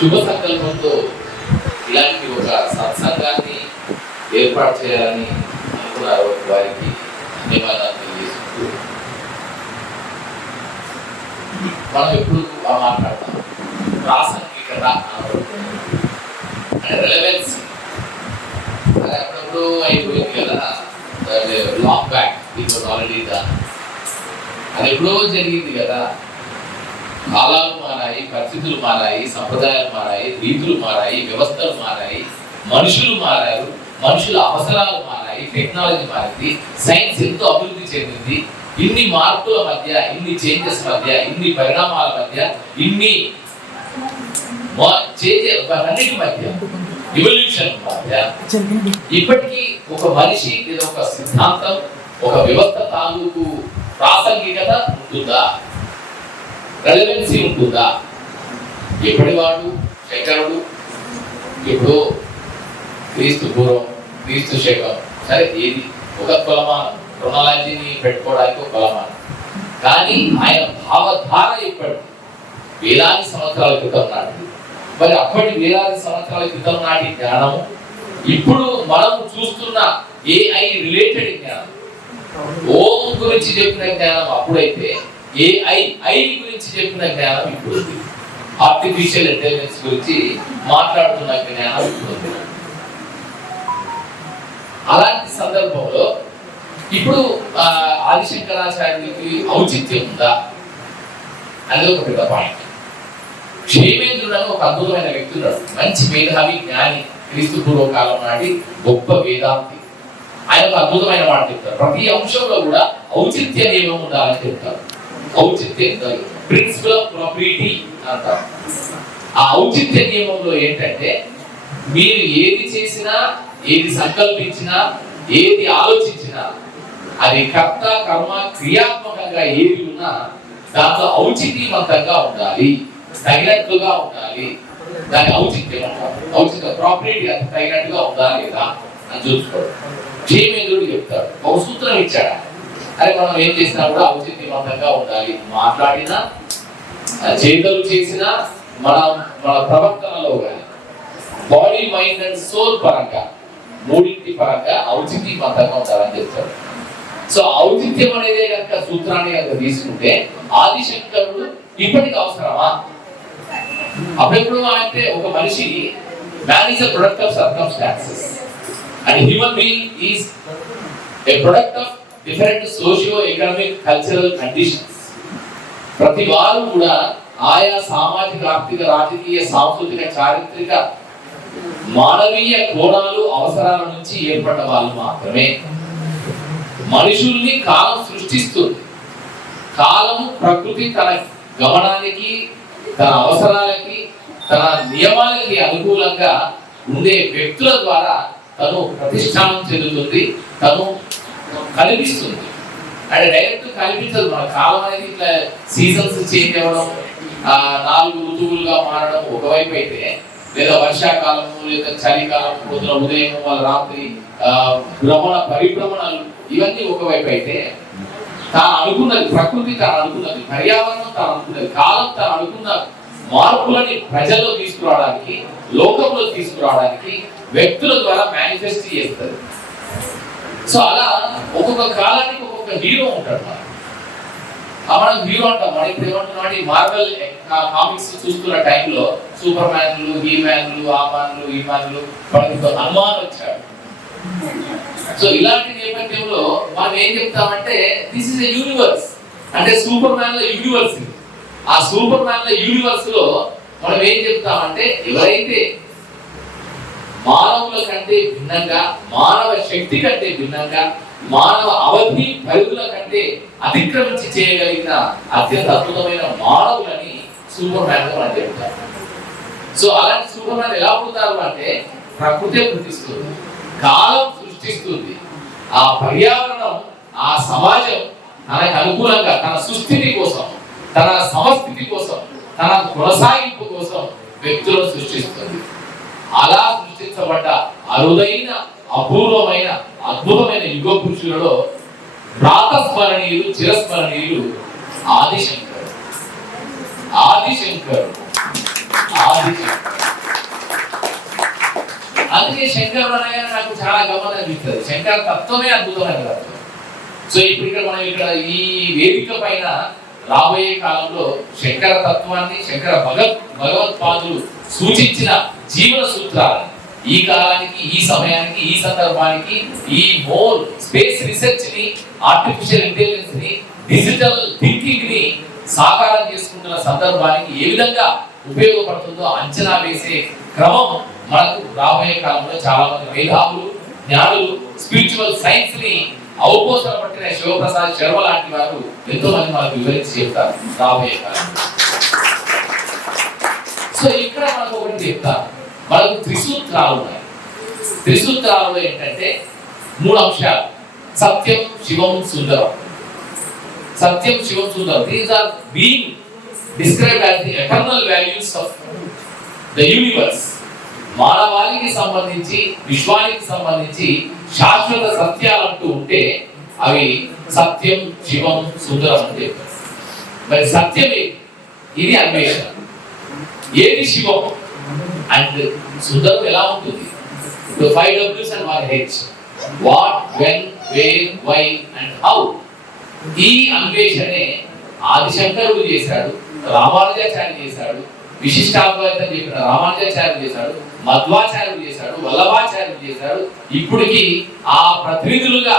శుభ సంకల్పంతో ఇలాంటి ఒక సత్సంగాన్ని ఏర్పాటు చేయాలని అనుకున్నారు. వారికి ధన్యవాదాలు తెలియజేస్తూ మనం ఎప్పుడు మాట్లాడతాం ప్రాసంగికత అంటే రెలవెన్స్ అది అప్పుడప్పుడు అయిపోయింది కదా. Long back it was already done. అది ఎప్పుడో జరిగింది కదా. కాలాలు మారాయి, పరిస్థితులు మారాయి, సంప్రదాయాలు మారాయి, రీతులు మారాయి, వ్యవస్థలు మారాయి, మనుషులు మారారు, మనుషుల అవసరాలు మారాయి, టెక్నాలజీ మారింది, సైన్స్ ఎంతో అభివృద్ధి చెందింది. ఇన్ని మార్పుల మధ్య, ఇన్ని చేంజెస్ మధ్య, ఇన్ని పరిణామాల మధ్య, ఇన్ని అన్నిటి మధ్య, ఎవల్యూషన్ మధ్య ఇప్పటికీ ఒక మనిషి లేదా ఒక సిద్ధాంతం, ఒక వ్యవస్థ తాలూకు ప్రాసంగికత ఉంటుందా, రెలవెన్సీ ఉంటుందా? ఎప్పటివాడు శంకరుడు ఇప్పుడు క్రీస్తు పూర్వం, క్రీస్తు శకం, సరే ఏది ఒక కొలమానం, క్రొనాలజీని పెట్టుకోవడానికి ఒక కొలమానం. కానీ ఆయన భావధార ఇప్పటి వేలాది సంవత్సరాల క్రితం నాటి, మరి అప్పటి వేలాది సంవత్సరాల క్రితం నాటి జ్ఞానం ఇప్పుడు మనం చూస్తున్న ఏఐ రిలేటెడ్ జ్ఞానం, ఓం గురించి చెప్పిన జ్ఞానం అప్పుడైతే ఏఐ గురించి చెప్పిన జ్ఞానం ఇప్పుడు ఉంది. ఆర్టిఫిషియల్ ఇంటెలిజెన్స్ గురించి మాట్లాడుతున్న జ్ఞానం ఇప్పుడు ఉంది. అలాంటి సందర్భంలో ఇప్పుడు ఆదిశంకరాచార్యుడికి ఔచిత్యం ఉందా అనేది ఒక పెద్ద పాయింట్. క్షేమేంద్రుడు అని ఒక అద్భుతమైన వ్యక్తి ఉన్నాడు, మంచి మేధావి, జ్ఞాని, క్రీస్తు పూర్వకాలం నాటి గొప్ప వేదాంతి. ఆయన ఒక అద్భుతమైన మాట చెప్తారు. ప్రతి అంశంలో కూడా ఔచిత్య నియమం ఉండాలని చెప్తారు. ఔచిత్యం, ప్రిన్సిపల్ ఆఫ్ ప్రాపర్టీ అంటారు. ఆ ఔచిత్య నియమంలో ఏంటంటే మీరు ఏది చేసినా, ఏది సంకల్పించినా, ఏది ఆలోచించినా, అది కర్త కర్మ క్రియాత్మకంగా ఏది ఉన్నా దాంట్లో ఔచిత్యవంతంగా ఉండాలి, తగినట్లుగా ఉండాలి. దాని ఔచిత్యం అంటారు. ఔచిత్య ప్రాపర్టీ అది తగినట్టుగా ఉందా లేదా అని చూసుకోవడం. క్షేమేంద్రుడు చెప్తాడు, ఒక సూత్రం ఇచ్చాడు. అది మనం ఏం చేసినా కూడా ఔచిత్యవంతంగా ఉండాలి. మాట్లాడినా, చేతలు చేసినా, మన ప్రవర్తనలో కానీ, బాడీ మైండ్ అండ్ సోల్ పరంగా, మూడింటి పరంగా ఔచిత్యవంతంగా ఉండాలని చెప్తాడు. సో ఔచిత్యం అనేది కనుక సూత్రాన్ని కనుక తీసుకుంటే ఆదిశంకరుడు ఇప్పటికి అవసరమా? అప్పుడెప్పుడు అంటే ఒక మనిషి man is a product of circumstances and human being is a product of different socio economic cultural conditions. ప్రతి వారు కూడా ఆయా సామాజిక, ఆర్థిక, రాజకీయ, సాంస్కృతిక, చారిత్రక, మానవీయ కోణాలు, అవసరాల నుంచి ఏర్పడ్డ వాళ్ళు మాత్రమే. మనుషుల్ని కాలం సృష్టిస్తుంది. కాలము, ప్రకృతి తన గమనానికి, తన అవసరాలకి, తన నియమాలకి అనుకూలంగా ఉండే వ్యక్తుల ద్వారా తను ప్రతిష్టానం చెందుతుంది, తను కనిపిస్తుంది. అంటే డైరెక్ట్ కనిపించదు. మన కాలం అనేది ఇట్లా సీజన్స్ చేంజ్ అవ్వడం, 4 ఋతువులుగా మారడం ఒకవైపు అయితే, లేదా వర్షాకాలము, లేదా చలికాలం, పొద్దున ఉదయం, వాళ్ళ రాత్రి, భ్రమణ పరిభ్రమణాలు, ఇవన్నీ ఒకవైపు అయితే, తాను అనుకున్నది, ప్రకృతి తాను అనుకున్నది, పర్యావరణం తాను అనుకున్నది, కాలం తాను అనుకున్న మార్పులని ప్రజల్లో తీసుకురావడానికి, లోకంలో తీసుకురావడానికి వ్యక్తుల ద్వారా మేనిఫెస్ట్ చేస్తుంది. సో అలా ఒక్కొక్క కాలానికి ఒక్కొక్క హీరో ఉంటాడు. మనం హీరో అంటాం. మనం ఇప్పుడు ఏమంటున్నాడు, ఈ మార్వెల్ కామిక్స్ చూస్తున్న టైంలో సూపర్ మ్యాన్లు, హీ మ్యాన్లు, ఆ మ్యాన్లు, ఈ మ్యాన్లు, మనకి హనుమాన్ వచ్చాడు. సో ఇలాంటి నేపథ్యంలో మనం ఏం చెప్తామంటే దిస్ ఇస్ ఎ యూనివర్స్. అంటే సూపర్ మ్యాన్ లో యూనివర్స్. ఆ సూపర్ మ్యాన్ లో యూనివర్స్ లో మనం ఏం చెప్తామంటే ఎవరైతే మానవుల కంటే భిన్నంగా, మానవ శక్తి కంటే భిన్నంగా, మానవ అవధి పరిధుల కంటే అతిక్రమించి చేయగలిగిన అత్యంత అద్భుతమైన మానవులని సూపర్ మ్యాన్ మనం చెప్తాం. సో అలాంటి సూపర్ మ్యాన్ ఎలా పుడతారు అంటే ప్రకృతి పుట్టిస్తుంది, కాలం సృష్టిస్తుంది, ఆ పర్యావరణం, ఆ సమాజం తనకు అనుకూలంగా, తన సుస్థితి కోసం, తన సమస్థితి కోసం, తన కొనసాగింపు కోసం వ్యక్తులను సృష్టిస్తుంది. అలా సృష్టించబడ్డ అరుదైన, అపూర్వమైన, అద్భుతమైన యుగ పురుషులలో ప్రాతస్మరణీయులు, చిరస్మరణీయులు ఆదిశంకరుడు. అందుకే శంకరుడు అనగానే నాకు చాలా గమ్మత్ అనిపిస్తుంది. శంకర తత్వమే అద్భుతమైన తత్వం. సో ఇప్పుడు ఇక్కడ మనం ఇక్కడ ఈ వేదిక పైన రాబోయే కాలంలో శంకర తత్వాన్ని, శంకర భగవత్పాదులు సూచించిన జీవన సూత్రాలను ఈ కాలానికి, ఈ సమయానికి, ఈ సందర్భానికి, ఈ మోర్ స్పేస్ రీసెర్చ్ ని, ఆర్టిఫిషియల్ ఇంటెలిజెన్స్ ని, డిజిటల్ థింకింగ్ ని సాకారం చేసుకుంటున్న సందర్భానికి ఏ విధంగా ఉపయోగపడుతుందో అంచనా వేసే క్రమం మనకు రాబోయే కాలంలో చాలా మంది మేధావులు, జ్ఞానులు, స్పిరిచువల్ సైన్స్ ని అవపోసన పట్టిన శివప్రసాద్ శర్మ లాంటి వారు ఎంతో మంది మనకు వివరించి చెప్తారు రాబోయే కాలంలో. సో ఇక్కడ మనకు ఒకటి చెప్తారు, మనకు త్రిసూత్రాలు ఉన్నాయి. త్రిసూత్రాలలో ఏంటంటే 3 అంశాలు: సత్యం, శివం, సుందరం. సత్యం, శివం, సుందరం, these are being described as the eternal values of the universe. మానవాళికి సంబంధించి, విశ్వానికి సంబంధించి శాశ్వత సత్యాలు అంటూ ఉంటే అవి సత్యం, శివం, సుందరం అని చెప్తారు. మరి సత్యం ఇది అన్వేషణ. ఏది శివం అండ్ సుందరం ఎలా ఉంటుంది? 5 W's and 1 H. What, when, where, why and how. ఈ అన్వేషణే ఆదిశంకరుడు చేశాడు, రామానుజాచార్య చేశాడు, విశిష్టాద్వైతం చెప్పిన రామానుజాచార్యులు చేశాడు, మధ్వాచార్యులు చేశాడు, వల్లభాచార్యులు చేశాడు. ఇప్పటికి ఆ ప్రతినిధులుగా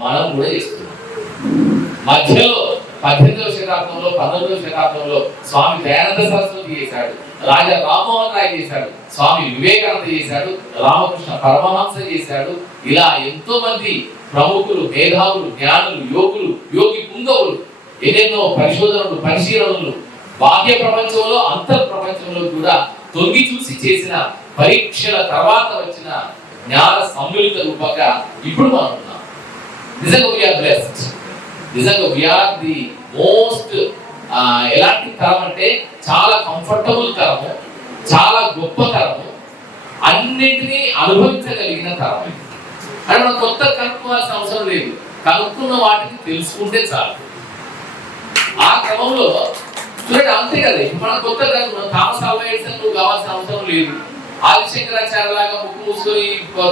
మనం కూడా చేస్తున్నాం. మధ్యలో 18వ శతాబ్దంలో, 19వ శతాబ్దంలో స్వామి దయానంద సరస్వతి చేశాడు, రాజా రామ్మోహన్ రాయ్ చేశాడు, స్వామి వివేకానంద చేశాడు, రామకృష్ణ పరమహంస చేశాడు. ఇలా ఎంతో మంది ప్రముఖులు, మేధావులు, జ్ఞానులు, యోగులు, యోగి పుంగవులు ఎన్నెన్నో పరిశోధనలు, పరిశీలనలు బాహ్య ప్రపంచంలో, అంతర్ ప్రపంచంలో కూడా తొంగి చూసి చేసిన పరీక్షల తర్వాత వచ్చిన జ్ఞాన సమ్మిళిత రూపంగా ఇప్పుడు మనం ఉన్నాం. నిజంగా వీఆర్ బ్లెస్డ్. నిజంగా వీఆర్ ది మోస్ట్ ఎలాంటి తరం అంటే చాలా కంఫర్టబుల్ తరము, చాలా గొప్ప తరము, అన్నింటినీ అనుభవించగలిగిన తరం. అంటే మనం కొత్త కనుక్కోవాల్సిన అవసరం లేదు, కనుక్కున్న వాటిని తెలుసుకుంటే చాలు. ఆ క్రమంలో చూడండి, అంతే కదా. ఇప్పుడు మనం కొత్త కనుక్కున్నాం, థామస్ ఆల్వా ఎడిసన్ నువ్వు కావాల్సిన అవసరం లేదు, ఆదిశంకరాచార్య లాగా ముక్కు మూసుకొని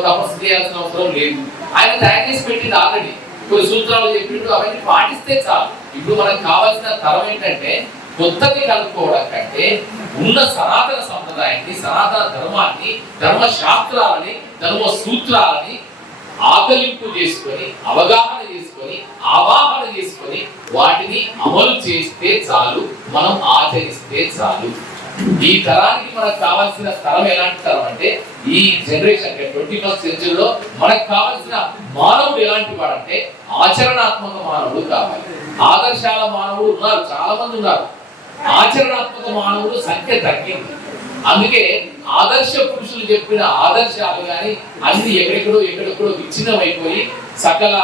తపస్సు చేయాల్సిన అవసరం లేదు. ఆయన తయారు చేసి పెట్టింది ఆల్రెడీ, కొన్ని సూత్రాలు చెప్పిండు, అవన్నీ పాటిస్తే చాలు. ఇప్పుడు మనకు కావాల్సిన తరం ఏంటంటే కొత్తది కనుక్కోవడం కంటే ఉన్న సనాతన సంప్రదాయాన్ని, సనాతన ధర్మాన్ని, ధర్మశాస్త్రాలని, ధర్మ సూత్రాలని ఆకలింపు చేసుకొని, అవగాహన చేసుకొని, ఆవాహన చేసుకొని వాటిని అమలు చేస్తే చాలు, మనం ఆచరిస్తే చాలు. ఈ తరానికి మనకు కావాల్సిన తరం ఎలాంటి తరం అంటే, ఈ జనరేషన్ 21st సెంచరీలో మనకు కావాల్సిన మానవుడు ఎలాంటి వాడంటే ఆచరణాత్మక మానవుడు కావాలి. ఆదర్శాల మానవుడు ఉన్నారు, చాలా మంది ఉన్నారు. ఆచరణాత్మక మానవుడు సంఖ్య తగ్గింది. అందుకే ఆదర్శ పురుషులు చెప్పిన ఆదర్శాలు కానీ అన్ని ఎక్కడెక్కడో విచ్ఛిన్నమైపోయి సకల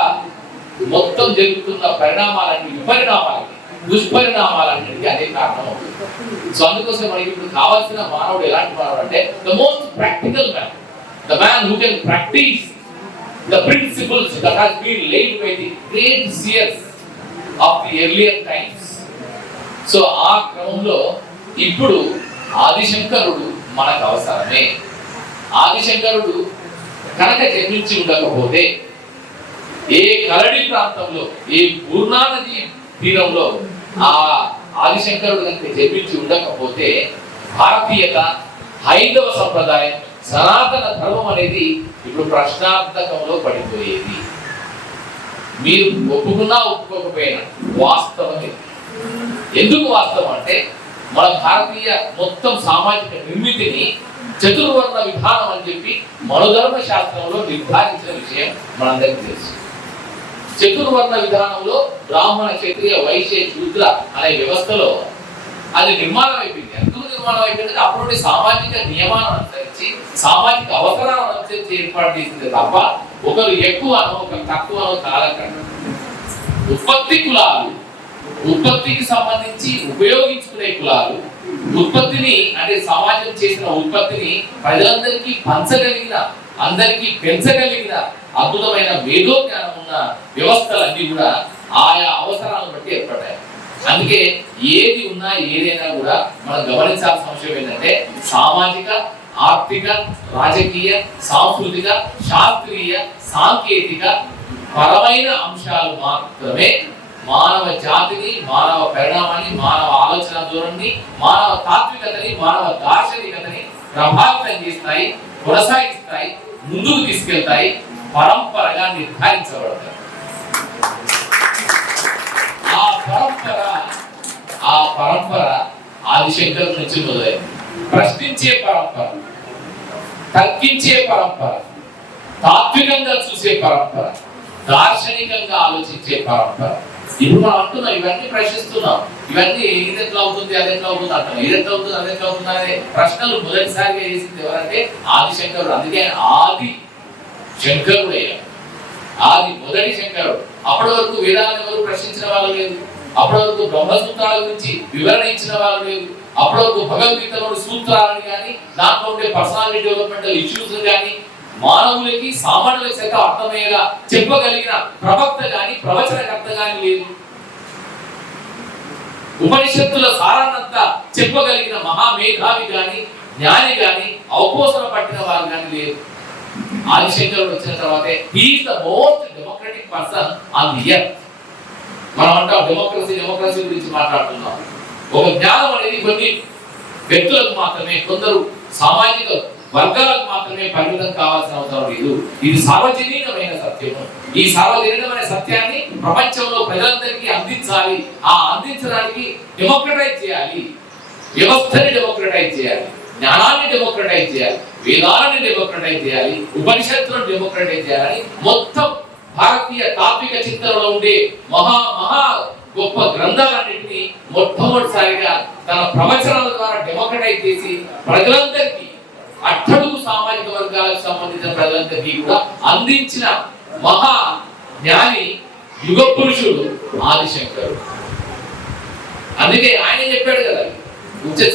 మొత్తం జరుగుతున్న పరిణామాలన్నీ, విపరిణామాలకి, దుష్పరిణామాలన్నిటికీ అదే కారణం అవుతుంది. సో అందుకోసం మనకి ఇప్పుడు కావాల్సిన మానవుడు ఎలాంటి మానవుడు అంటే the most practical man, the man who can practice the principles that has been laid by the great seers of the earlier times. So ఆ క్రమంలో ఇప్పుడు ఆదిశంకరుడు మనకు అవసరమే. ఆదిశంకరుడు కనుక జన్మించి ఉండకపోతే, ఏ కరడి ప్రాంతంలో, ఏ పూర్ణా నది తీరంలో ఆ ఆదిశంకరుడు కనుక జన్మించి ఉండకపోతే భారతీయత, హైందవ సంప్రదాయం, సనాతన ధర్మం అనేది ఇప్పుడు ప్రశ్నార్థకంలో పడిపోయేది. మీరు ఒప్పుకున్నా ఒప్పుకోకపోయినా వాస్తవమే. ఎందుకు వాస్తవం అంటే మన భారతీయ మొత్తం సామాజిక నిర్మితిని చతుర్వర్ణ విధానం అని చెప్పి మనోధర్మ శాస్త్రంలో నిర్ధారించిన విషయం మనందరికీ తెలుసు. చతుర్వర్ణ విధానంలో బ్రాహ్మణ, క్షత్రియ, వైశ్య, శూద్ర అనే వ్యవస్థలో అది నిర్మాణం అయిపోయింది. ఎందుకు నిర్మాణం అయిపోయిందంటే అప్పుడు సామాజిక నియమాలను అనుసరించి, సామాజిక అవసరాలను అనుసరించి ఏర్పాటు చేసింది తప్ప ఒకరు ఎక్కువనో ఒకరు తక్కువనో కాలకండి. ఉత్పత్తి కులాలు, ఉత్పత్తికి సంబంధించి ఉపయోగించుకునే కులాలు, ఉత్పత్తిని అంటే సమాజం చేసిన ఉత్పత్తిని ప్రజలందరికీ పంచగలిగిన, అందరికీ పెంచగలిగిన అద్భుతమైన మేధోజ్ఞానం ఉన్న వ్యవస్థలన్నీ కూడా ఆయా అవసరాలను బట్టి ఏర్పడ్డాయి. అందుకే ఏది ఉన్నా ఏదైనా కూడా మనం గమనించాల్సిన అంశం ఏంటంటే సామాజిక, ఆర్థిక, రాజకీయ, సాంస్కృతిక, శాస్త్రీయ, సాంకేతిక పరమైన అంశాలు మాత్రమే మానవ జాతిని, మానవ పరిణామాన్ని, మానవ ఆలోచన ధోరణిని, మానవ తాత్వికతని, మానవ దార్శనికతని ప్రభావితం చేస్తాయి, కొనసాగిస్తాయి, ముందుకు తీసుకెళ్తాయి, పరంపరగా నిర్ధారించబడతాయి. ఆ పరంపర ఆదిశంకరు నుంచి మొదలైంది. ప్రశ్నించే పరంపర, తర్కించే పరంపర, తాత్వికంగా చూసే పరంపర, దార్శనికంగా ఆలోచించే పరంపర. ఇప్పుడు మనం అంటున్నాం, ఇవన్నీ ప్రశ్నిస్తున్నాం, ఇవన్నీ ఇది ఎట్లా అవుతుంది, అది ఎట్లా అవుతుంది అంటున్నాం, ఇది ఎట్లా అవుతుంది, అది ఎట్లా అవుతుంది అనే ప్రశ్నలు మొదటిసారిగా చేసింది ఎవరంటే ఆదిశంకరుడు. అందుకే ఆది శంకరుడు అయ్యాడు, ఆది మొదటి శంకరుడు. అప్పటి వరకు వేదాలను ఎవరు ప్రశ్నించిన వాళ్ళు లేదు, అప్పటి వరకు బ్రహ్మసూత్రాల గురించి వివరణ ఇచ్చిన వాళ్ళు లేదు, అప్పటి వరకు భగవద్గీతలో సూత్రాలను కానీ, దాంట్లో ఉండే పర్సనాలిటీ డెవలప్మెంటల్ ఇష్యూస్ కానీ మానవులకి, సామాన్యుల చేత అర్థమయ్యేలా చెప్పగలిగిన ప్రవక్త గాని, ప్రవచనకర్త గాని లేదు. ఉపనిషత్తుల సారాన్నంతా చెప్పగలిగిన మహామేధావి గాని, జ్ఞాని గాని, అవపోసన పట్టిన వారు గాని లేదు. ఆదిశంకరుడు వచ్చిన తర్వాతే he is the most democratic person on the earth. మనం అంటాం డెమోక్రసీ గురించి మాట్లాడుతున్నాం. ఒక జ్ఞానం అనేది కొన్ని వ్యక్తులకు మాత్రమే, కొందరు సామాజిక వర్గాలకు మాత్రమే పరిమితం కావాల్సిన అవసరం లేదు. ఇది సార్వజనీనమైన సత్యము. ఈ సార్వజనీనమైన సత్యాన్ని ప్రపంచంలో ప్రజలందరికీ అందించాలి. ఆ అందించడానికి డెమోక్రటైజ్ చేయాలి, వ్యవస్థని డెమోక్రటైజ్ చేయాలి, జ్ఞానాన్ని డెమోక్రటైజ్ చేయాలి, వేదాలని డెమోక్రటైజ్ చేయాలి, ఉపనిషత్తులను డెమోక్రటైజ్ చేయాలని మొత్తం భారతీయ తాత్విక చింతనలో ఉండే మహా గొప్ప గ్రంథాలన్నింటినీ మొట్టమొదటిసారిగా తన ప్రవచనాల ద్వారా డెమోక్రటైజ్ చేసి ప్రజలందరికీ, అట్టడుగు సామాజిక వర్గాలకు సంబంధించిన ప్రజలందరికీ కూడా అందించిన మహా జ్ఞాని, యుగ పురుషుడు ఆదిశంకరుడు. అందుకే ఆయన చెప్పాడు కదా,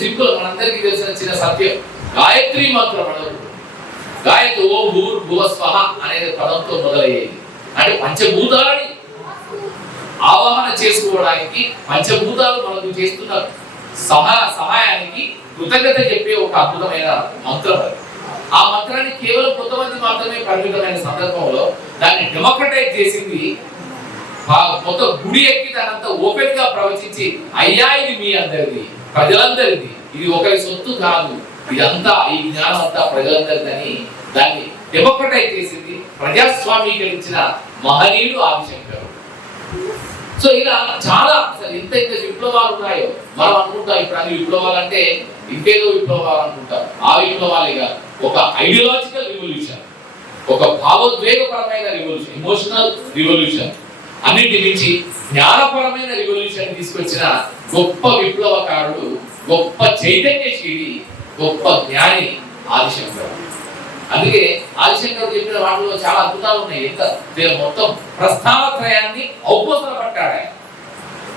సింపుల్, మనందరికీ తెలిసిన చిన్న సత్యం, గాయత్రి మంత్రం అనరు. గాయత్రి ఓం భూర్భువస్వః అనే పదంతో మొదలయ్యేది. అంటే పంచభూతాలని ఆవాహన చేసుకోవడానికి, పంచభూతాలు మనకు చేస్తున్న సహాయానికి కృతజ్ఞత చెప్పే ఒక అద్భుతమైన మంత్రం అది. ఆ మంత్రాన్ని కేవలం కొంతమంది మాత్రమే పరిమితమైన సందర్భంలో దాన్ని డెమోక్రటైజ్ చేసింది. మొత్తం గుడి ఎక్కి తనంతా ఓపెన్ గా ప్రవచించి, అయ్యా ఇది మీ అందరిది, ప్రజలందరిది, ఇది ఒకరి సొత్తు కాదు, ఇదంతా, ఈ జ్ఞానం అంతా ప్రజలందరిదని దాన్ని డెమోక్రటైజ్ చేసింది, ప్రజాస్వామీకరించిన మహనీయుడు ఆదిశంకరుడు. సో ఇలా చాలా, అసలు ఎంత విప్లవాలు ఉన్నాయో మనం అనుకుంటాం. ఇప్పుడు అన్ని విప్లవాలు అంటే ఇంకేదో విప్లవాలు అనుకుంటాం. ఆ విప్లవాలుగా ఒక ఐడియాలజికల్ రివల్యూషన్, ఒక భావోద్వేగపరమైన రివల్యూషన్, ఎమోషనల్ రివల్యూషన్, అన్నింటి నుంచి జ్ఞానపరమైన రివల్యూషన్ తీసుకొచ్చిన గొప్ప విప్లవకారుడు, గొప్ప చైతన్యశీలి, గొప్ప జ్ఞాని ఆదిశంకరుడు. అందుకే ఆదిశంకరుడు చెప్పిన వాటిలో చాలా అద్భుతాలు ఉన్నాయి. ఎంత మొత్తం ప్రస్థానత్రయాన్ని ఔపోసన పట్టాడు.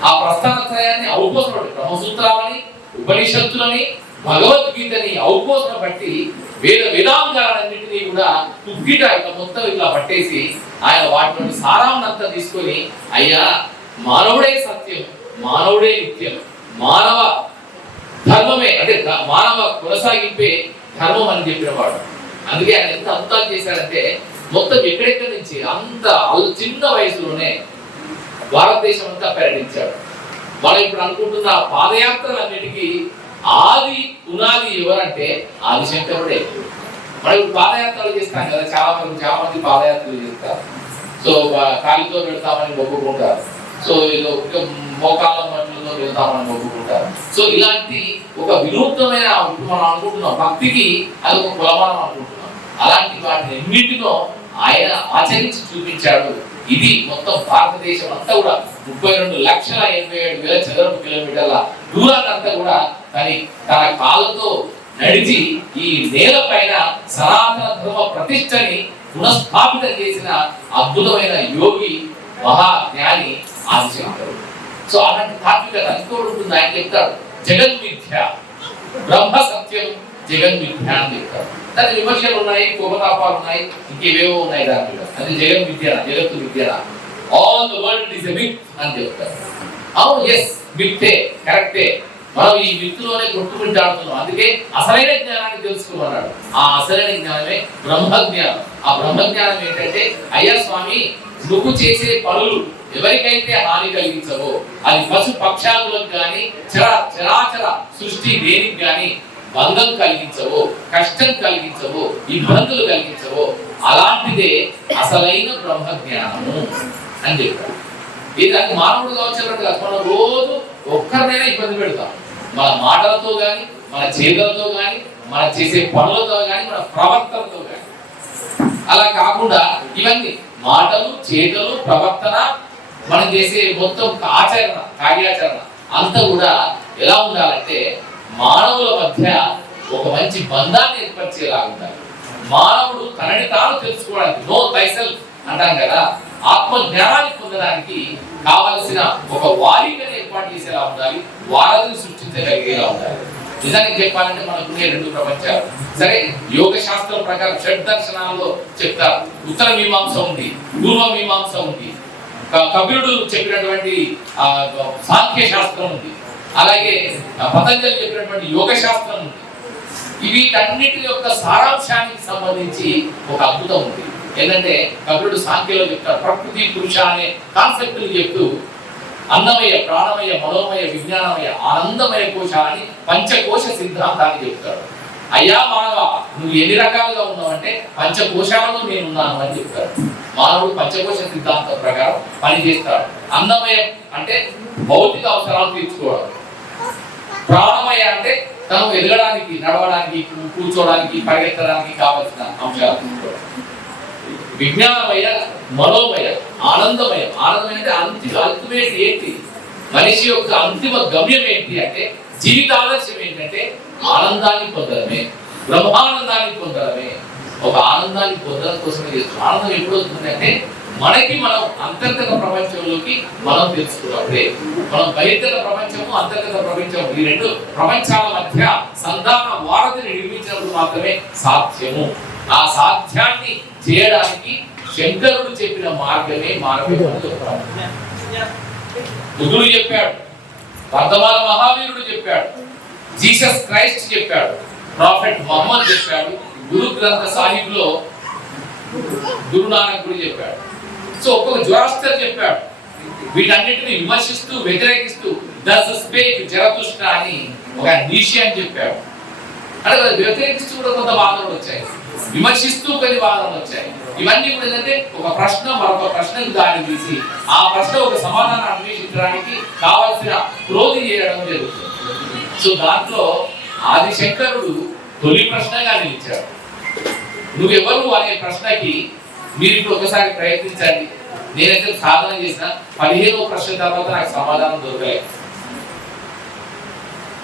ఆ ప్రస్థానత్రయాన్ని ఔపోసన పట్టి, బ్రహ్మసూత్రాలని, ఉపనిషత్తులని, భగవద్గీతని ఔపోసన పట్టి వేదాంగాలన్నింటినీ కూడా తుగ్గిట ఇట్లా మొత్తం ఇట్లా పట్టేసి ఆయన వాటిలోని సారాన్నంతా తీసుకొని, అయ్యా మానవుడే సత్యం, మానవుడే నిత్యం, మానవ ధర్మమే అంటే మానవ కొనసాగింపే ధర్మం అని చెప్పిన వాడు. అందుకే ఆయన ఎంత అద్భుతాలు చేశాడంటే, మొత్తం ఎక్కడెక్కడి నుంచి అంత చిన్న వయసులోనే భారతదేశం అంతా పర్యటించాడు. మనం ఇప్పుడు అనుకుంటున్న పాదయాత్రలన్నిటికీ ఆది పునాది ఎవరంటే ఆదిశంకరుడే. మనం ఇప్పుడు పాదయాత్రలు చేస్తాం కదా, చాలా మంది పాదయాత్రలు చేస్తారు. సో కాలితో వెళ్తామని మొక్కుకుంటారు, సో మోకాళ్ళ మట్లలో వెళ్తామని మొక్కుకుంటారు. సో ఇలాంటి ఒక వినూత్నమైన, మనం అనుకుంటున్నాం భక్తికి అది ఒక కులమానం అనుకుంటున్నాం. అలాంటి వాటిని ఎన్నింటినో ఆయన ఆచరించి చూపించాడు. ఇది మొత్తం భారతదేశం అంతా కూడా 32,87,000 చదరపు కిలోమీటర్ల దూరాన్నంతా కూడా తన కాళ్ళతో నడిచి ఈ నేల పైన సనాతన ధర్మ ప్రతిష్టని పునఃస్థాపితం చేసిన అద్భుతమైన యోగి, మహాజ్ఞాని ఆదిశంకరుడు. సో అలాంటి తాత్వికత ఇంకోటి ఉంటుంది. ఆయన చెప్తాడు, జగన్మిథ్య, బ్రహ్మ సత్యం జగన్మిథ్య అని చెప్తాడు. దాని విమర్శలు ఉన్నాయి, కోపతాపాలు ఉన్నాయి, ఇంకేవేవో ఉన్నాయి దాని మీద. అది జగన్మిథ్యనా, జగత్తు మిథ్యనా, all the world is a myth అని చెప్తారు. అవును, ఎస్, మిత్తే, కరెక్టే. మనం ఈ మిత్తులోనే కొట్టుకుంటాడుతున్నాం. అందుకే అసలైన జ్ఞానాన్ని తెలుసుకోమన్నాడు. ఆ అసలైన జ్ఞానమే బ్రహ్మజ్ఞానం. ఆ బ్రహ్మజ్ఞానం ఏంటంటే, అయ్యా స్వామి, నువ్వు చేసే పనులు ఎవరికైతే హాని కలిగించవో, అది పశు పక్షాదులకు కానీ చరాచర సృష్టి దేనికి కానీ బంధం కలిగించవో, కష్టం కలిగించవో, ఇబ్బందులు కలిగించవో, అలాంటిదే అసలైన బ్రహ్మజ్ఞానము అని చెప్పారు. దానికి మానవుడుగా వచ్చేటట్టు కాదు. మనం రోజు ఒక్కరినైనా ఇబ్బంది పెడతాం, మన మాటలతో కానీ, మన చేతులతో కానీ, మన చేసే పనులతో కానీ, మన ప్రవర్తనతో కానీ. అలా కాకుండా ఇవన్నీ మాటలు, చేతులు, ప్రవర్తన, మనం చేసే మొత్తం ఆచరణ, కార్యాచరణ అంతా కూడా ఎలా ఉండాలంటే మానవుల మధ్య ఒక మంచి బంధాన్ని ఏర్పరిచేలా ఉండాలి. మానవుడు తనని తాను తెలుసుకోవడానికి, నో థైసెల్ఫ్ అంటాం కదా, ఆత్మ జ్ఞానాన్ని పొందడానికి కావలసిన ఒక వారికను ఏర్పాటు చేసేలా ఉండాలి, వారధిని సృష్టించగలిగేలా ఉండాలి. నిజానికి చెప్పాలంటే మనకునే రెండు ప్రపంచాలు. సరే, యోగ శాస్త్రం ప్రకారం షడ్ దర్శనాల్లో చెప్తారు. ఉత్తర మీమాంస ఉంది, పూర్వ మీమాంస ఉంది, కపిలుడు చెప్పినటువంటి సాంఖ్య శాస్త్రం ఉంది, అలాగే పతంజలి చెప్పినటువంటి యోగ శాస్త్రం ఉంది. వీటన్నిటి యొక్క సారాంశానికి సంబంధించి ఒక అద్భుతం ఉంది. ఏంటంటే కపిలుడు సాంఖ్యలో చెప్తారు, ప్రకృతి పురుష అనే కాన్సెప్ట్ చెప్తూ అన్నమయ, ప్రాణమయ, మనోమయ, విజ్ఞానమయ, ఆనందమయ కోశాలని పంచకోశ సిద్ధాంతాన్ని చెప్తాడు. అయ్యా మానవ, నువ్వు ఎన్ని రకాలుగా ఉన్నావంటే పంచకోశాలలో నేనున్నాను అని చెప్తాడు. మానవుడు పంచకోశ సిద్ధాంతం ప్రకారం పనిచేస్తాడు. అన్నమయ అంటే భౌతిక అవసరాలు తీర్చుకోవడం, ప్రాణమయ అంటే తను ఎదగడానికి, నడవడానికి, కూర్చోడానికి, పరిగెత్తడానికి కావలసిన అంశాలు తీసుకోవడం, విజ్ఞానమయ, మనోమయ, ఆనందమయ. ఆనందమయ అంటే అల్టిమేట్ ఏంటి, మనిషి యొక్క అంతిమ గమ్యం ఏంటి అంటే, జీవితాలస్యం ఏంటంటే ఆనందాన్ని పొందడమే, బ్రహ్మానందాన్ని పొందడమే. ఒక ఆనందాన్ని పొందడం కోసమే చేస్తాం. ఆనందం ఎప్పుడు వస్తుందంటే మనకి మనం అంతర్గత ప్రపంచంలోకి మనం తెలుసుకున్నప్పుడే. మనం బహిర్గత ప్రపంచము, అంతర్గత ప్రపంచం, ఈ రెండు ప్రపంచాల మధ్య సంధాన వారధిని నిర్మించినప్పుడు మాత్రమే సాధ్యము. ఆ సాధ్యాన్ని చేయడానికి శంకరుడు చెప్పిన మార్గమే మార్గం. బుద్ధుడు చెప్పాడు, వర్ధమాన మహావీరుడు చెప్పాడు, జీసస్ క్రైస్ట్ చెప్పాడు, ప్రాఫెట్ మొహమ్మద్ చెప్పాడు, గురు గ్రంథ సాహిబ్ లో గురునానక్ కూడా చెప్పాడు. సో ఒక్కొక్క జొరాస్టర్ చెప్పాడు. వీటన్నిటిని విమర్శిస్తూ, వ్యతిరేకిస్తూ దస్ స్పేక్ జరతుష్ట అని ఒక నీషి అని చెప్పాడు. అంటే వ్యతిరేకిస్తూ కూడా కొంత వాదనలు వచ్చాయి, విమర్శిస్తూ కొన్ని వాదనలు వచ్చాయి. ఇవన్నీ కూడా ఏంటంటే ఒక ప్రశ్న మరొక ప్రశ్నకు దారి తీసి ఆ ప్రశ్న ఒక సమాధానం అన్వేషించడానికి కావాల్సిన క్రోధి చేయడం జరుగుతుంది. సో దాంట్లో ఆదిశంకరుడు తొలి ప్రశ్నగా నిలిచాడు. నువ్వెవరు అనే ప్రశ్నకి మీరు ఇప్పుడు ఒకసారి ప్రయత్నించండి. నేనైతే సాధన చేసిన 15వ ప్రశ్న తర్వాత నాకు సమాధానం దొరకలేదు.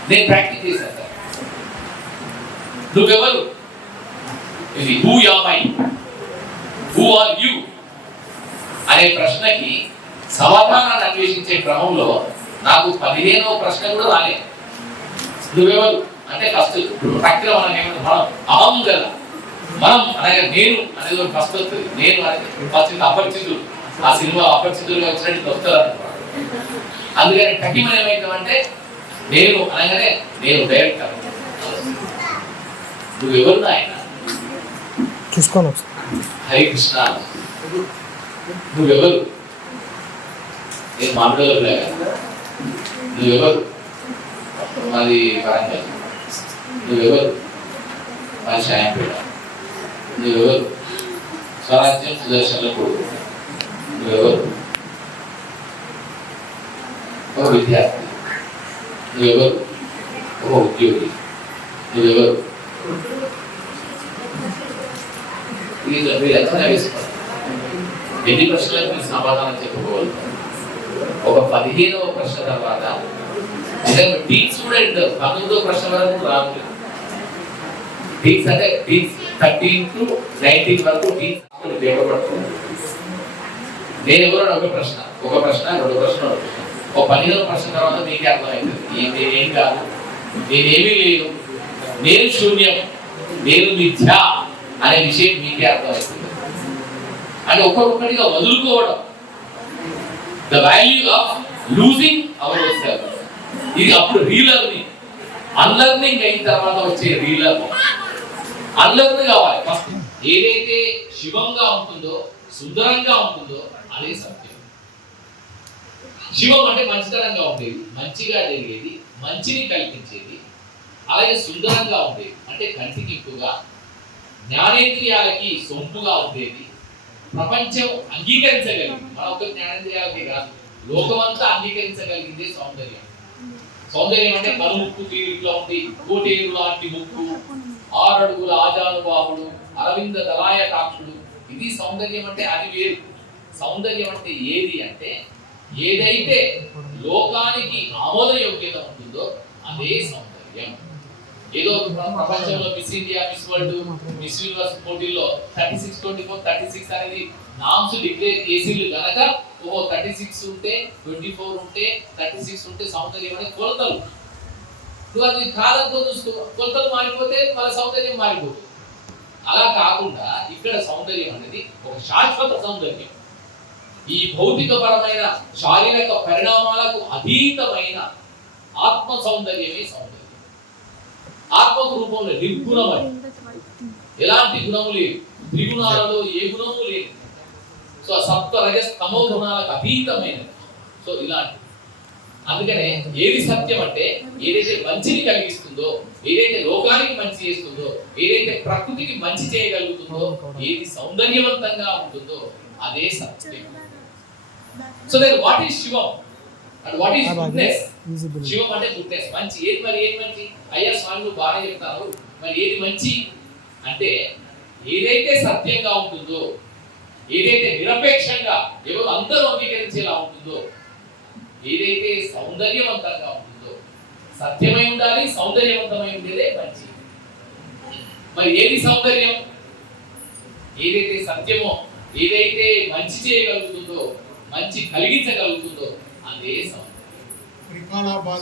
నేను ప్రాక్టీస్ చేశాను సార్. నువ్వెవరు, who am I, who are you అనే ప్రశ్నకి సమాధానాన్ని అన్వేషించే క్రమంలో నాకు 15వ ప్రశ్న కూడా రాలేదు. నువ్వెవరు అంటే ఫస్ట్ ప్రక్రియ మనం ఏమంటే మనం అహం కదా, మనం అనగా నేను అనేది ఒక ఫస్ట్ వస్తుంది. నేను అనేది ఫస్ట్ అపరిచితుడు. ఆ సినిమా అపరిచితుడుగా వచ్చినట్టు వస్తారు అనుకోండి. అందుకని టకిమని ఏమైందంటే నేను అనగానే నేను డైరెక్టర్. నువ్వెవరు ఆయన చూసుకోను. హరి కృష్ణ, నువ్వెవరు? నేను మాట్లాడలే. నువ్వెవరు? మాది వరంగల్. నువ్వెవరు? మాది శాయంపేట. నువ్వెవరు? స్వరాజ్యం సుదర్శనల కొడుకు. నువ్వెవరు? ఒక విద్యార్థి. నువ్వెవరు? ఒక ఉద్యోగి. నువ్వెవరు? మీరు ఎంత వేసుకోవాలి. ఎన్ని ప్రశ్నలకు మీరు సమాధానం చెప్పుకోవాలి. ఒక 15వ ప్రశ్న తర్వాత టీన్స్ కూడా ఉంటారు. 19వ ప్రశ్న వరకు రాదు. టీన్స్ అంటే టీన్స్ 13 to 19 వరకు టీన్స్ ఉపయోగపడుతుంది. నేను ఎవరు ఒక ప్రశ్న, రెండు ప్రశ్న. ఒక 15వ ప్రశ్న తర్వాత మీకే అర్థమవుతుంది నేనేం కాదు, నేనేమీ లేదు, నేను శూన్యం, నేను మిథ్య అనే విషయం మీకే అర్థమవుతుంది. అంటే ఒక్కొక్కటిగా వదులుకోవడం. The value of losing our self. ఇది అప్పుడు రీలర్నింగ్. అన్లర్నింగ్ అయిన తర్వాత వచ్చే రీలర్నింగ్. అన్లర్న్ కావాలి ఫస్ట్. ఏదైతే శివంగా ఉంటుందో, సుందరంగా ఉంటుందో అదే సత్యం. శివం అంటే మంచితనంగా ఉండేది, మంచిగా జరిగేది, మంచిని కల్పించేది. అలాగే సుందరంగా ఉండేది అంటే కంటికి ఎక్కువగా, జ్ఞానేంద్రియాలకి సొంపుగా ఉండేది, ప్రపంచం అంగీకరించగలిగింది. మన ఒక జ్ఞానేంద్రియాలకి కాదు, లోకమంతా అంగీకరించగలిగిందే సౌందర్యం. సౌందర్యం అంటే కనుముక్కు తీరులో ఉంది, కోటేరు లాంటి ముక్కు, 6 అడుగుల ఆజానుబాహుడు, అరవింద దళాయతాక్షుడు. ఇది సౌందర్యం అంటే. అది వేరు. సౌందర్యం అంటే ఏది అంటే ఏదైతే లోకానికి ఆమోదయోగ్యత ఉంటుందో అదే సౌందర్యం. ఏదో ప్రపంచంలో miss India, miss world, miss universe పోటీల్లో 36, 24, 36 అనేది నామ్స్ డిక్లేర్ చేసిళ్ళు కనుక 36 ఉంటే, 24 ఉంటే, 36 ఉంటే సౌందర్యం అనే కొలతలు. నువ్వు అది కాలంతో చూసుకో, కొలతలు మారిపోతే మన సౌందర్యం మారిపోతుంది. అలా కాకుండా ఇక్కడ సౌందర్యం అనేది ఒక శాశ్వత సౌందర్యం. ఈ భౌతికపరమైన శారీరక పరిణామాలకు అతీతమైన ఆత్మ సౌందర్యమే సౌందర్యం. ఆత్మ రూపంలో నిర్గుణమని, ఎలాంటి గుణము లేదు, త్రిగుణాలలో ఏ గుణము లేదు. సో సప్త రజస్ తమో గుణాలకు అతీతమైనది. సో ఇలాంటి. అందుకనే ఏది సత్యం అంటే ఏదైతే మంచిని కలిగిస్తుందో, ఏదైతే లోకానికి మంచి చేస్తుందో, ఏదైతే ప్రకృతికి మంచి చేయగలుగుతుందో, ఏది సౌందర్యవంతంగా ఉంటుందో అదే సత్యం. సో దెన్ వాట్ ఈస్ శివం అండ్ వాట్ ఈస్ గుడ్నెస్? శివం అంటే గుడ్నెస్, మంచి. ఏది మరి ఏది మంచి? అయ్యా స్వామి నువ్వు బాగా చెప్తావు, మరి ఏది మంచి అంటే ఏదైతే సత్యంగా ఉంటుందో, ఏదైతే నిరపేక్షంగా ఎవరు అందరూ అంగీకరించేలా ఉంటుందో, ఏదైతే సౌందర్యవంతంగా ఉంటుందో. సత్యమై ఉండాలి, సౌందర్యవంతమై ఉండేదే మంచి. మరి ఏది సౌందర్యం? ఏదైతే సత్యమో, ఏదైతే మంచి చేయగలుగుతుందో, మంచి కలిగించగలుగుతుందో అదే సౌందర్యం.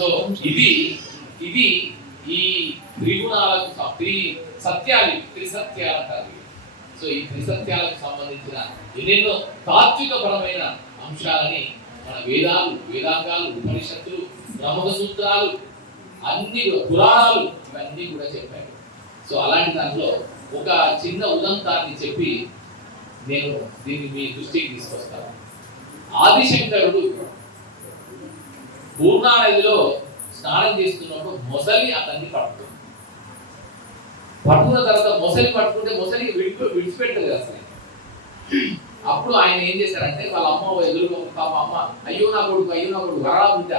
సో ఇది ఈ త్రిగుణాలకు త్రిసత్యాలు అంటారు. సో ఈ త్రిసత్యాలకు సంబంధించిన ఎన్నెన్నో తాత్వికపరమైన అంశాలని మన వేదాంగాలు, ఉపనిషత్తులు, బ్రహ్మ సూత్రాలు, అన్ని పురాణాలు ఇవన్నీ కూడా చెప్పారు. సో అలాంటి దాంట్లో ఒక చిన్న ఉదంతాన్ని చెప్పి నేను దీన్ని మీ దృష్టికి తీసుకొస్తాను. ఆదిశంకరుడు పూర్ణానదిలో స్నానం చేస్తున్నప్పుడు మొసలి అతన్ని పట్టుకుంది. పట్టుకున్న తర్వాత మొసలి పట్టుకుంటే మొసలికి విడిచిపెట్టదు అసలు. అప్పుడు ఆయన ఏం చేశారంటే వాళ్ళ అమ్మ ఎదురు పాప అమ్మ, అయ్యో నా కొడుకు వరాలా బిడ్డ,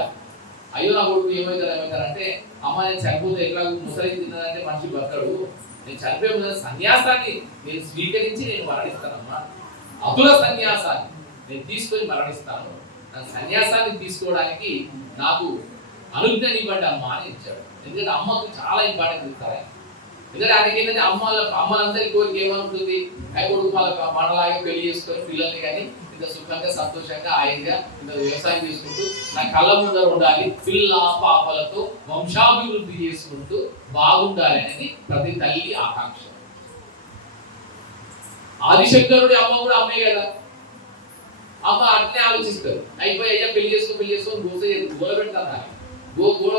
అయ్యో నా కొడుకు ఏమవుతారంటే, అమ్మ నేను చనిపోతే ఎట్లా ముసలి తిన్నదంటే మనిషి బతడు, నేను చనిపోయే ముందు సన్యాసాన్ని నేను స్వీకరించి నేను మరణిస్తానమ్మా, అతుల సన్యాసాన్ని నేను తీసుకొని మరణిస్తాను, నా సన్యాసాన్ని తీసుకోవడానికి నాకు అనుజ్ఞనివ్వండి అమ్మ అని ఇచ్చాడు. ఎందుకంటే అమ్మకు చాలా ఇంపార్టెంట్ ఇస్తారు. ఎందుకంటే ఆయనకి ఏంటంటే అమ్మలందరి కోరిక ఏమనుకుంటుంది, కొడుకు మనలాగే పెళ్లి చేసుకొని పిల్లల్ని కానీ ఇంత సుఖంగా, సంతోషంగా, హాయిగా ఇంత వ్యవసాయం చేసుకుంటూ నా కళ్ళ ముందర ఉండాలి, పిల్ల పాపలతో వంశాభివృద్ధి చేసుకుంటూ బాగుండాలి అనేది ప్రతి తల్లి ఆకాంక్ష. ఆదిశంకరుడి అమ్మ కూడా అమ్మే కదా, అమ్మ అట్లే ఆలోచిస్తారు. అయిపోయి అయ్యా పెళ్లి చేసుకొని గోడ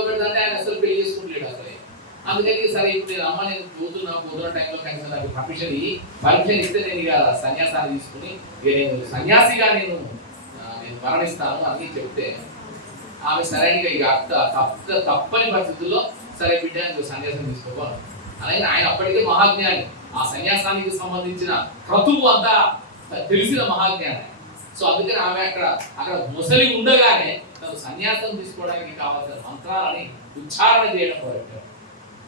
పెడతానంటే ఆయన అసలు పెళ్లి చేసుకుంటలేడు అసలు. అందుకని సరే ఇప్పుడు నేను అమ్మ నేను పోతున్న టైంలో కనీసం నాకు పర్మిషన్ ఇస్తే నేను ఇక సన్యాసాన్ని తీసుకుని ఇక నేను సన్యాసిగా నేను మరణిస్తాను అని చెప్తే ఆమె సరైనగా ఇక తప్పని పరిస్థితుల్లో సరే బిడ్డ నేను సన్యాసం తీసుకోవాలి అలాగే ఆయన అప్పటికే మహాజ్ఞాని, ఆ సన్యాసానికి సంబంధించిన క్రతువు అంతా తెలిసిన మహాజ్ఞాని. సో అందుకని ఆమె అక్కడ ముసలి ఉండగానే తను సన్యాసం తీసుకోవడానికి కావాల్సిన మంత్రాలని ఉచ్చారణ చేయడం మొదలెట్టారు.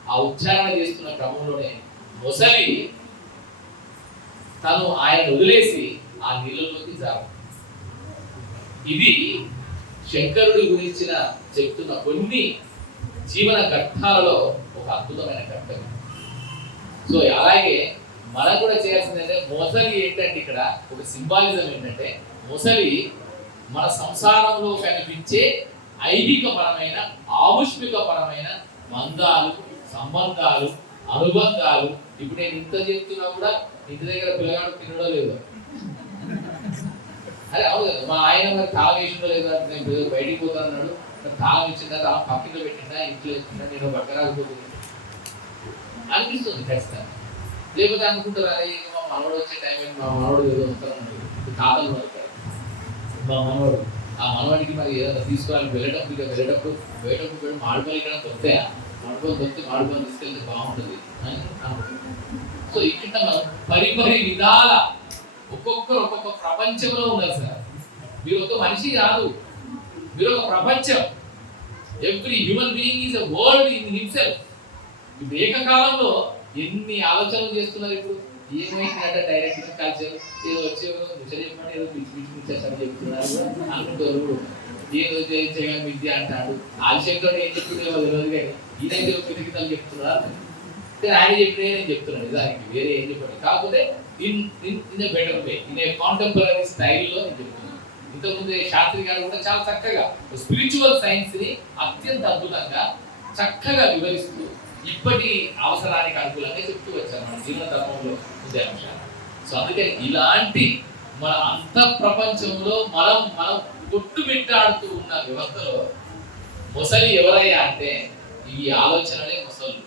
ఆ ఉచ్చారణ చేస్తున్న క్రమంలోనే ముసలి తను ఆయన వదిలేసి ఆ నీళ్ళలోకి జారు. ఇది శంకరుడి గురించిన చెప్తున్న కొన్ని జీవన ఘట్టాలలో ఒక అద్భుతమైన ఘట్టం. సో అలాగే మనం కూడా చేయాల్సిందంటే మొసలి ఏంటంటే ఇక్కడ ఒక సింబాలిజం ఏంటంటే మొసలి మన సంసారంలో కనిపించే ఐహికపరమైన, ఆముష్మికపరమైన బంధాలు, సంబంధాలు, అనుబంధాలు. ఇప్పుడు నేను ఇంత చెప్తున్నా కూడా ఇంటి దగ్గర పిల్లగాడు తినడో లేదు, అరే అవును కదా, మా ఆయన మరి తాళం వేసిందో లేదా, నేను బయటికి పోతానన్నాడు, తాళం ఇచ్చిందా, తాళం పక్కన పెట్టిందా, ఇంట్లో ఇచ్చిందా, నేను పక్కరాకపోతుంది అనిపిస్తుంది ఖచ్చితంగా. లేకపోతే అనుకుంటారు అరే మా మనవడు వచ్చే టైం ఏంటి, మా మనవడు ఏదో వస్తారన్నాడు, తాతలు పడతారు మా మనవడు, ఆ మనవాడికి మరి ఏదైనా తీసుకోవాలి వెళ్ళేటప్పుడు మామిడిపల్లి ఇక్కడ దొరుకుతాయా, మామిడిపల్లి దొరికితే మామిడిపల్లి తీసుకెళ్తే బాగుంటుంది అని అనుకుంటున్నాం. సో ఇక్కడ మనం పరిపరి విధాల ఒక్కొక్కరు ఒక్కొక్క ప్రపంచంలో ఉన్నారు సార్. మీరు ఒక మనిషి కాదు, మీరు ఒక ప్రపంచం. Every human being is a world in himself. ఇప్పుడు ఏకకాలంలో ఎన్ని ఆలోచనలు చేస్తున్నారు. ఇప్పుడు ఏమైందంటే డైరెక్ట్ కల్చర్ ఏదో వచ్చేవారు చెప్పండి, ఏదో పిచ్చి పిచ్చి పిచ్చేసారి చెప్తున్నారు అనుకుంటారు. ఏదో జగన్ విద్య అంటాడు, ఆదిశంకరుడు ఏం చెప్తున్నాడో తెలియదు కానీ ఇదైతే పితికితలు చెప్తున్నారు. ఆయన చెప్పినే నేను చెప్తున్నాను, దానికి వేరే ఏం చెప్పండి. కాకపోతే in a better way, in a contemporary స్టైల్లో నేను చెప్తున్నాను. ఇంతకుముందు శాస్త్రి గారు కూడా చాలా చక్కగా స్పిరిచువల్ సైన్స్ ని అత్యంత అద్భుతంగా చక్కగా వివరిస్తూ ఇప్పటి అవసరానికి అనుకూలంగా చెప్తూ వచ్చారు మన జీవన ధర్మంలో ఉండే అంశాలు. సో అందుకని ఇలాంటి మన అంత ప్రపంచంలో మనం కొట్టుమిట్టాడుతూ ఉన్న వ్యవస్థలో మొసలి ఎవరయ్యా అంటే ఈ ఆలోచనలే మొసలు.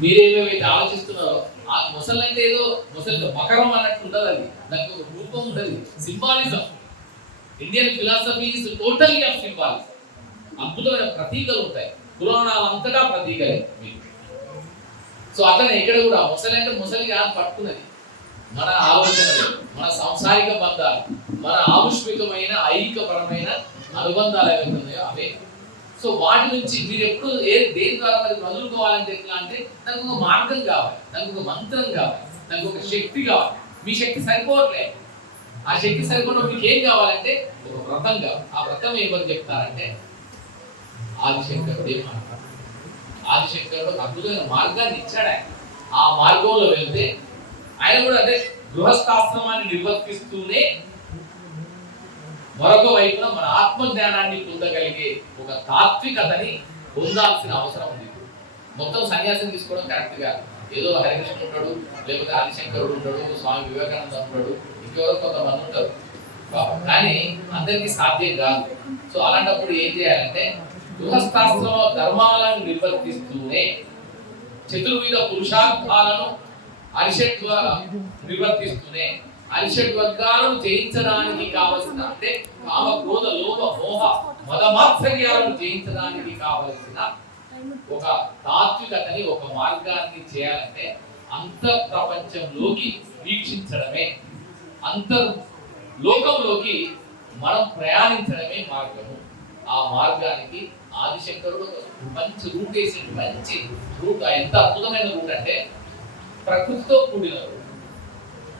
మీరేమేమైతే ఆలోచిస్తున్నారో ఆ మొసలు అంటే ఏదో మొసలి మకరం అన్నట్టు ఉండదు, అది దానికి ఒక రూపం ఉండదు, symbolism. Indian philosophy is totally of symbolism. అద్భుతమైన ప్రతీకలు ఉంటాయి, పురాణాలు అంతటా ప్రతీకలే మీకు. సో అతను ఎక్కడ కూడా మొసలి అంటే మొసలి కాదు పట్టుకున్నది మన ఆలోచనలు, మన సాంసారిక బంధాలు, మన ఆముష్మికమైన ఐహికపరమైన అనుబంధాలు ఏవైతే ఉన్నాయో అవే. సో వాటి నుంచి మీరు ఎప్పుడు దేని ద్వారా మరి వదులుకోవాలంటే ఎట్లా అంటే దానికి ఒక మార్గం కావాలి, దానికి ఒక మంత్రం కావాలి, దానికి ఒక శక్తి కావాలి. మీ శక్తి సరిపోవట్లేదు. ఆ శక్తి సరిపోవడం మీకు ఏం కావాలంటే ఒక వ్రతం కావాలి. ఆ వ్రతం ఏమని చెప్తారంటే ఆదిశంకరుడు ఏమంటారు, ఆదిశంకరుడు అద్భుతమైన మార్గాన్ని ఇచ్చాడు. ఆయన ఆ మార్గంలో వెళ్తే ఆయన కూడా అంటే గృహస్థాశ్రమాన్ని నిర్వర్తిస్తూనే మరొక వైపున మన ఆత్మజ్ఞానాన్ని పొందగలిగే ఒక తాత్వికతని పొందాల్సిన అవసరం ఉంది. మొత్తం సన్యాసం తీసుకోవడం కరెక్ట్ కాదు. ఏదో హరికృష్ణ ఉంటాడు, లేకపోతే ఆదిశంకరుడు ఉంటాడు, స్వామి వివేకానంద ఉంటాడు, ఇంకెవరో కొంతమంది ఉంటారు, కానీ అందరికీ సాధ్యం కాదు. సో అలాంటప్పుడు ఏం చేయాలంటే గృహస్థాశ్రమ ధర్మాలను నిర్వర్తిస్తూనే చతుర్విధ పురుషార్థాలను అరిషడ్ నిర్వర్తిస్తూనే అరిషడ్ వర్గాలను జయించడానికి కావలసిన అంటే కామ క్రోధ లోభ మోహ మదమాత్సర్యాలను జయించడానికి కావలసిన ఒక తాత్వికతని ఒక మార్గాన్ని చేయాలంటే అంతర్ ప్రపంచంలోకి వీక్షించడమే, అంతర్ లోకంలోకి మనం ప్రయాణించడమే మార్గము. ఆ మార్గానికి ఆదిశంకరుడు మంచి రూట్ వేసి, మంచి రూట్. ఎంత అద్భుతమైన రూట్ అంటే ప్రకృతితో కూడిన రూట్,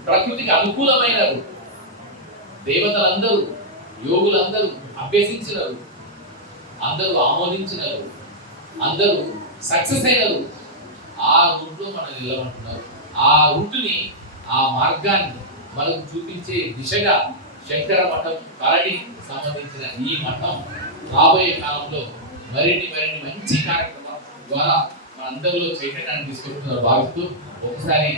ప్రకృతికి అనుకూలమైన రూట్, దేవతలందరూ యోగులందరూ అభ్యసించిన రూట్, అందరూ ఆమోదించిన రూట్, అందరూ సక్సెస్ అయిన రూట్. ఆ రూట్లో మనం నిలబడుతున్నారు. ఆ రూట్ని, ఆ మార్గాన్ని మనకు చూపించే దిశగా శంకర మఠం కరడి సంబంధించిన ఈ మఠం రాబోయే కాలంలో మరిన్ని మంచి కార్యక్రమాల ద్వారా మనందరిలో చైతన్యాన్ని తీసుకొస్తున్నారు భావిస్తూ ఒకసారి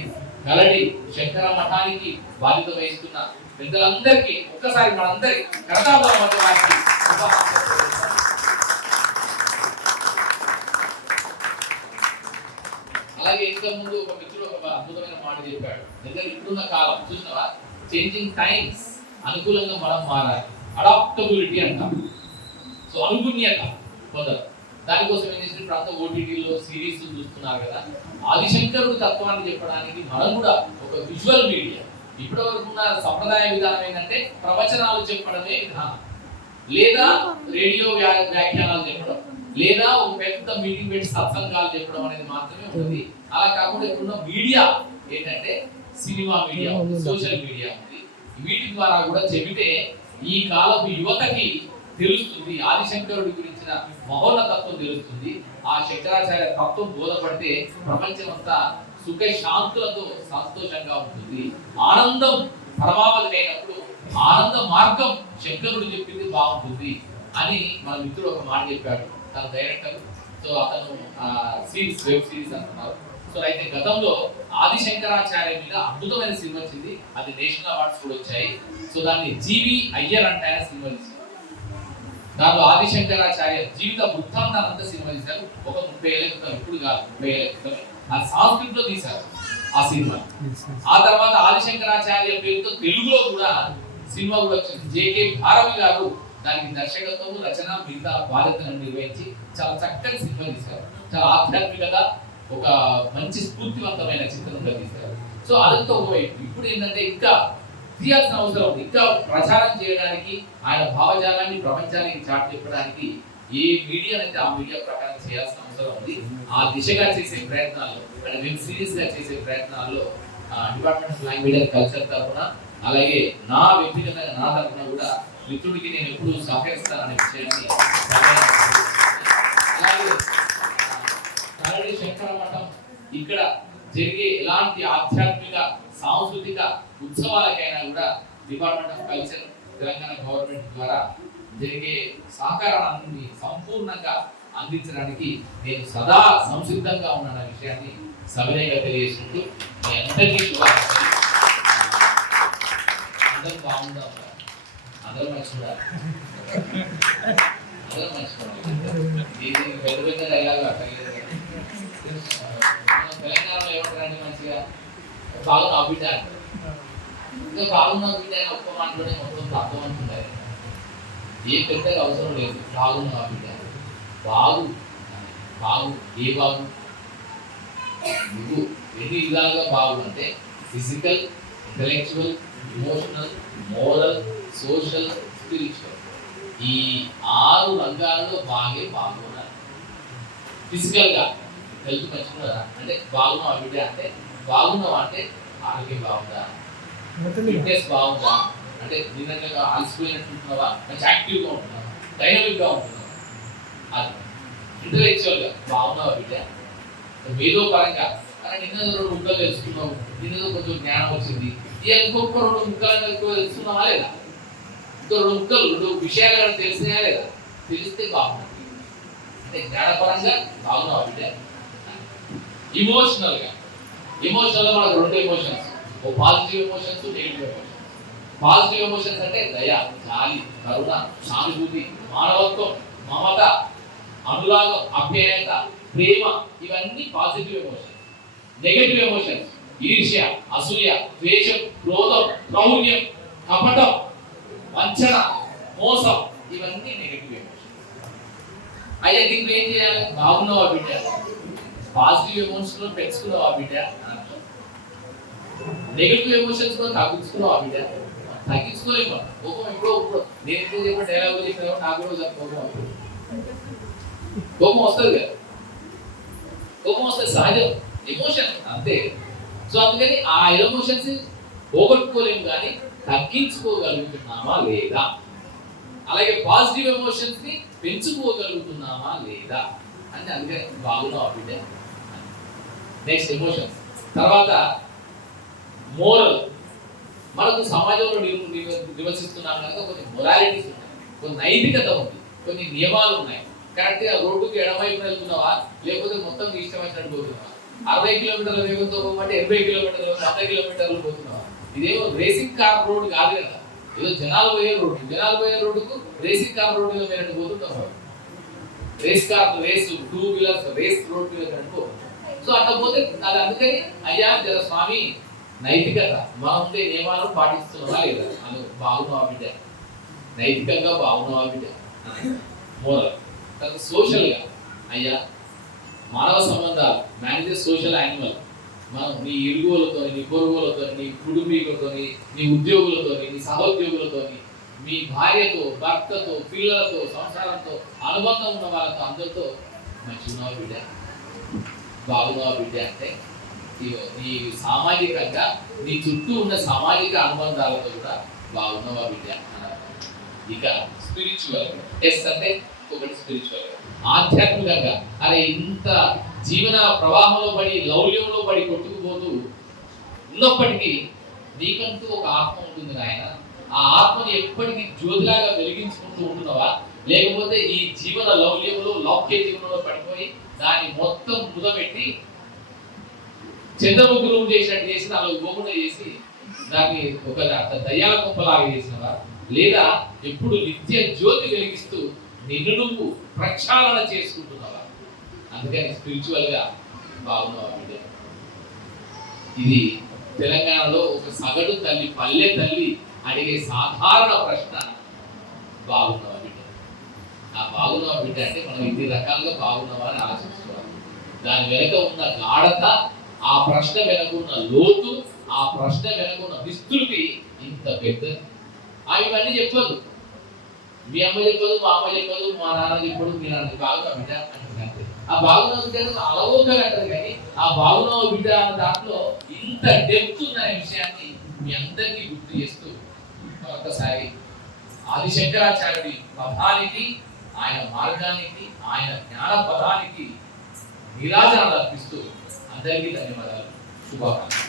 కరడి శంకర మఠానికి బాధ్యత వహిస్తున్న పెద్దలందరికీ ఒక్కసారి మనందరి కర్తాభావ మధ్య అలాగే ఇంతకుముందు ఒక మిత్రుడు ఒక అద్భుతమైన మాట చెప్పాడు. ఎందుకంటే ఇప్పుడున్న కాలం చూసినవా, చేంజింగ్ టైమ్స్, అనుకూలంగా మనం మారాలి. అడాప్టబిలిటీ అంటాం. సో అనుగుణ్యత పొందరు. దానికోసం ఏం చేసి ఇప్పుడు అంతా ఓటీటీలో సిరీస్ చూస్తున్నారు కదా. ఆదిశంకరుడు తత్వాన్ని చెప్పడానికి మనం కూడా ఒక విజువల్ మీడియా. ఇప్పటి వరకు ఉన్న సంప్రదాయ విధానం ఏంటంటే ప్రవచనాలు చెప్పడమే విధానం, లేదా రేడియో వ్యాఖ్యానాలు చెప్పడం, లేదా ఒక పెద్ద మీటింగ్ పెట్టి సత్సంగాలు చెప్పడం అనేది మాత్రమే ఉంటుంది. అలా కాకుండా ఇప్పుడున్న మీడియా ఏంటంటే సినిమా మీడియా ఉంది, సోషల్ మీడియా ఉంది. వీటి ద్వారా కూడా చెబితే ఈ కాలపు యువతకి తెలుస్తుంది, ఆదిశంకరుడి గురించిన మహోన్నతత్వం తెలుస్తుంది. ఆ శంకరాచార్య తత్వం బోధపడితే ప్రపంచం అంతా సుఖ శాంతులతో సంతోషంగా ఉంటుంది. ఆనందం పరమావధి అయినప్పుడు ఆనంద మార్గం శంకరుడు చెప్పింది బాగుంటుంది అని మన మిత్రుడు ఒక మాట చెప్పాడు, తన డైరెక్టర్. సో అతను సిరీస్, వెబ్ సిరీస్ అంటున్నారు. సో అయితే గతంలో ఆదిశంకరాచార్య మీద అద్భుతమైన సినిమా వచ్చింది, అది నేషనల్ అవార్డ్స్ కూడా వచ్చాయి. సో దాన్ని జీవి అయ్యర్ అంటే ఆయన సినిమా తీశారు. దాంట్లో ఆదిశంకరాచార్య జీవిత వృత్తాంతానంతా సినిమా తీశారు. ఒక 30 ఏళ్ల క్రితం, ఇప్పుడు కాదు 30 ఏళ్ల క్రితం ఆ సంస్కృతిలో తీశారు ఆ సినిమా. ఆ తర్వాత ఆదిశంకరాచార్య పేరుతో తెలుగులో కూడా సినిమా కూడా వచ్చింది. జేకే భారవి గారు దానికి దర్శకత్వం, రచన, మిగతా బాధ్యతలను నిర్వహించి చాలా చక్కటి సినిమా తీశారు. చాలా ఆధ్యాత్మికత, ఒక మంచి స్ఫూర్తివంతమైన చిత్రంగా తీశారు. సో అదంతా ఒకవైపు. ఇప్పుడు ఏంటంటే ఇంకా తీయాల్సిన అవసరం ఉంది, ఇంకా ప్రచారం చేయడానికి, ఆయన భావజాలాన్ని ప్రపంచానికి చాటి చెప్పడానికి ఏ మీడియా అయితే ఆ మీడియా ప్రకారం చేయాల్సిన అవసరం ఉంది. ఆ దిశగా చేసే ప్రయత్నాల్లో, అంటే వెబ్ సిరీస్ గా చేసే ప్రయత్నాల్లో department of language and culture తరఫున, అలాగే నా వ్యక్తిగతంగా నా తరఫున కూడా మిత్రుడికి నేను ఎప్పుడు సహకరిస్తాననే విషయాన్ని, అలాగే కరడి శంకర మఠం ఇక్కడ జరిగే ఎలాంటి ఆధ్యాత్మిక సాంస్కృతిక ఉత్సవాలకైనా కూడా department of culture Telangana government ద్వారా జరిగే సహకారాన్ని సంపూర్ణంగా అందించడానికి నేను సదా సంసిద్ధంగా ఉన్న విషయాన్ని సవినయంగా తెలియజేసుకుంటూ మీ అందరికీ శుభాకాంక్షలు. అందరూ బాగుందాం, అందరూ మంచిగా అందరూ మంచిగా ఇది పెద్ద పెద్ద డైలాగ్ తెలంగాణలో ఏమంటారండి, మంచిగా బాగున్నా బిడ్డ అంటారు. ఇంకా బాగున్నా బిడ్డ అని ఒక్క మాటలోనే మొత్తం అర్థం అనుకుంటారు. ఏ పెద్దగా అవసరం లేదు, బాగున్నా బిడ్డ. బాగు బాగు ఏ బాగు? నువ్వు ఎన్ని విధాలుగా బాగు అంటే physical, intellectual, emotional, moral, social, spiritual, ఈ 6 రంగాలలో బాగే బాగున్నారు. ఫిజికల్ గా హెల్త్ మంచిగా అంటే బాగున్నావా బిడ్డ అంటే, బాగున్నావా అంటే ఆరోగ్యం బాగుందా, ఫిట్నెస్ బాగుందా అంటే నిన్నగా ఆల్సిపోయినట్టుంటున్నావా, మంచి యాక్టివ్గా ఉంటున్నావా, డైనమిక్గా ఉంటున్నావా. అది ఇంటలెక్చువల్ గా బాగున్నావా బిడ్డ, ఏదో పరంగా నిన్న 2 ముక్కలు తెలుసుకున్నావు, నిన్న కొంచెం జ్ఞానం వచ్చింది, ఇంకొక 2 ముక్కలు తెలుసుకున్నావా లేదా, ఇంకో 2 ముక్కలు 2 విషయాలు తెలిసినాయా లేదా, తెలిస్తే బాగుంటుంది. అంటే జ్ఞానపరంగా బాగున్నావా బిడ్డ. ఇమోషనల్ గా మనకు 2 emotions, O positive emotions, negative emotions. Positive emotions అంటే దయ, జాలి, కరుణ, సానుభూతి, మానవత్వం, మమత, అనురాగం, అభ్యయత, ప్రేమ, ఇవన్నీ పాజిటివ్ ఎమోషన్స్. నెగటివ్ ఎమోషన్స్ ఈర్ష్య, అసూయ, ద్వేషం, క్రోధం, క్రౌర్యం, కపటం, వంచన, మోసం, ఇవన్నీ నెగటివ్ ఎమోషన్స్. అయ్యా దీంట్లో ఏం చేయాలి? బాగున్నావా బిడ్డ, పాజిటివ్ ఎమోషన్స్ లో పెంచుకున్నావా బిడ్డ, నెగటివ్ ఎమోషన్స్ కూడా తగ్గించుకున్నావా బిడ్డ. తగ్గించుకోలేము, కోపం ఎప్పుడో నేను ఎప్పుడు చెప్పిన డైలాగ్ చెప్పినా నాకు కూడా కోపం వస్తుంది కదా, కోపం వస్తుంది, సహజం, ఎమోషన్ అంతే. సో అందుకని ఆ ఎమోషన్స్ పోగొట్టుకోలేము, కానీ తగ్గించుకోగలుగుతున్నామా లేదా, అలాగే పాజిటివ్ ఎమోషన్స్ ని పెంచుకోగలుగుతున్నామా లేదా అంటే అందుకని బాగున్నావా బిడ్డ. Next emotions. తర్వాత మోరల్. మనకు సమాజంలో నివసిస్తున్నాం కనుక కొన్ని మొరాలిటీస్ ఉన్నాయి, కొన్ని నైతికత ఉంది, కొన్ని నియమాలు ఉన్నాయి. కరెక్ట్ గా రోడ్డుకి ఎడమవైపు వెళ్తున్నావా, లేకపోతే మొత్తం ఇష్టం వచ్చినట్టు పోతున్నావా, 60 కిలోమీటర్ల వేగంతో పోమంటే 80 కిలోమీటర్లు 100 కిలోమీటర్లు పోతున్నావా. ఇదేమో రేసింగ్ కార్ రోడ్ కాదు కదా, ఏదో జనాలు పోయే రోడ్డుకు రేసింగ్ కార్ రోడ్డు మీద మీరు పోతున్నాం. Race car race 2 wheelers race road మీద కనుకో. సో అట్లా పోతే అది అందుకని అయ్యా జర స్వామి నైతికత, మనం ఉండే నియమాలు పాటిస్తున్నావా లేదా, అది బాగున్నావా బిడ్డ, నైతికంగా బాగున్నావా బిడ్డ. మోరల్. తర్వాత సోషల్ గా అయ్యా మానవ సంబంధాలు, మేనేజ్ సోషల్ యానిమల్. మనం నీ ఇరుగులతో, నీ పొరుగులతో, నీ కుటుంబీకులతో, నీ ఉద్యోగులతో, నీ సహోద్యోగులతో, మీ భార్యతో, భర్తతో, పిల్లలతో, సంసారంతో అనుబంధం ఉన్న వాళ్ళతో అందరితో మంచిగా బిడ్డ, బాగున్నావా బిడ్డ అంటే నీ సామాజికంగా నీ చుట్టూ ఉన్న సామాజిక అనుబంధాలతో కూడా బాగున్నావా బిడ్డ అన్నారు. ఇక స్పిరిచువల్. ఎస్ అంటే ఒకటి స్పిరిచువల్, ఆధ్యాత్మికంగా. అరే ఇంత జీవన ప్రవాహంలో పడి లౌల్యంలో పడి కొట్టుకుపోతూ ఉన్నప్పటికీ నీకంటూ ఒక ఆత్మ ఉంటుంది నాయన, ఆ ఆత్మని ఎప్పటికీ జ్యోతిలాగా వెలిగించుకుంటూ ఉంటున్నావా, లేకపోతే ఈ జీవన లౌల్యంలో లౌక్య జీవనంలో పడిపోయి దాన్ని మొత్తం ముదపెట్టి చంద్రముగ్గు రూమ్ చేసినట్టు చేసి నాలుగు గోకుండా చేసి దాన్ని ఒక దయ్యాల కుప్పలాగా చేసినవా, లేదా ఎప్పుడు నిత్య జ్యోతి వెలిగిస్తూ నిన్ను నువ్వు ప్రక్షాళన చేసుకుంటున్నావా? అందుకని స్పిరిచువల్ గా బాగున్నావా బిడ్డ? ఇది తెలంగాణలో ఒక సగటు తల్లి, పల్లె తల్లి అడిగే సాధారణ ప్రశ్న, బాగున్నావా బిడ్డ? ఆ బాగున్నావా బిడ్డ అంటే మనం ఇన్ని రకాలుగా బాగున్నావా అని ఆలోచించుకోవాలి. దాని వెనుక ఉన్న గాఢత, ఆ ప్రశ్న వెనుక ఉన్న లోతు, ఆ ప్రశ్న వెనుక ఉన్న విస్తృతి ఇంత పెద్దది. ఇవన్నీ చెప్పదు, మీ అమ్మ చెప్పదు, మా అమ్మ చెప్పదు, మా నాన్న చెప్పడు, మీ నాన్న బాగున్నా బిడ్డ అంటారు. ఆ బాగున్నావు బిడ్డ అలవోకగా అంటారు, కానీ ఆ బాగున్నావు బిడ్డ అన్న దాంట్లో ఇంత డెప్త్ ఉందనే విషయాన్ని మీ అందరికీ గుర్తు చేస్తూ ఒక్కసారి ఆది శంకరాచార్యుడి పదానికి, ఆయన మార్గానికి, ఆయన జ్ఞాన పదానికి నీరాజనాలు అర్పిస్తూ అందరికీ ధన్యవాదాలు, శుభాకాంక్షలు.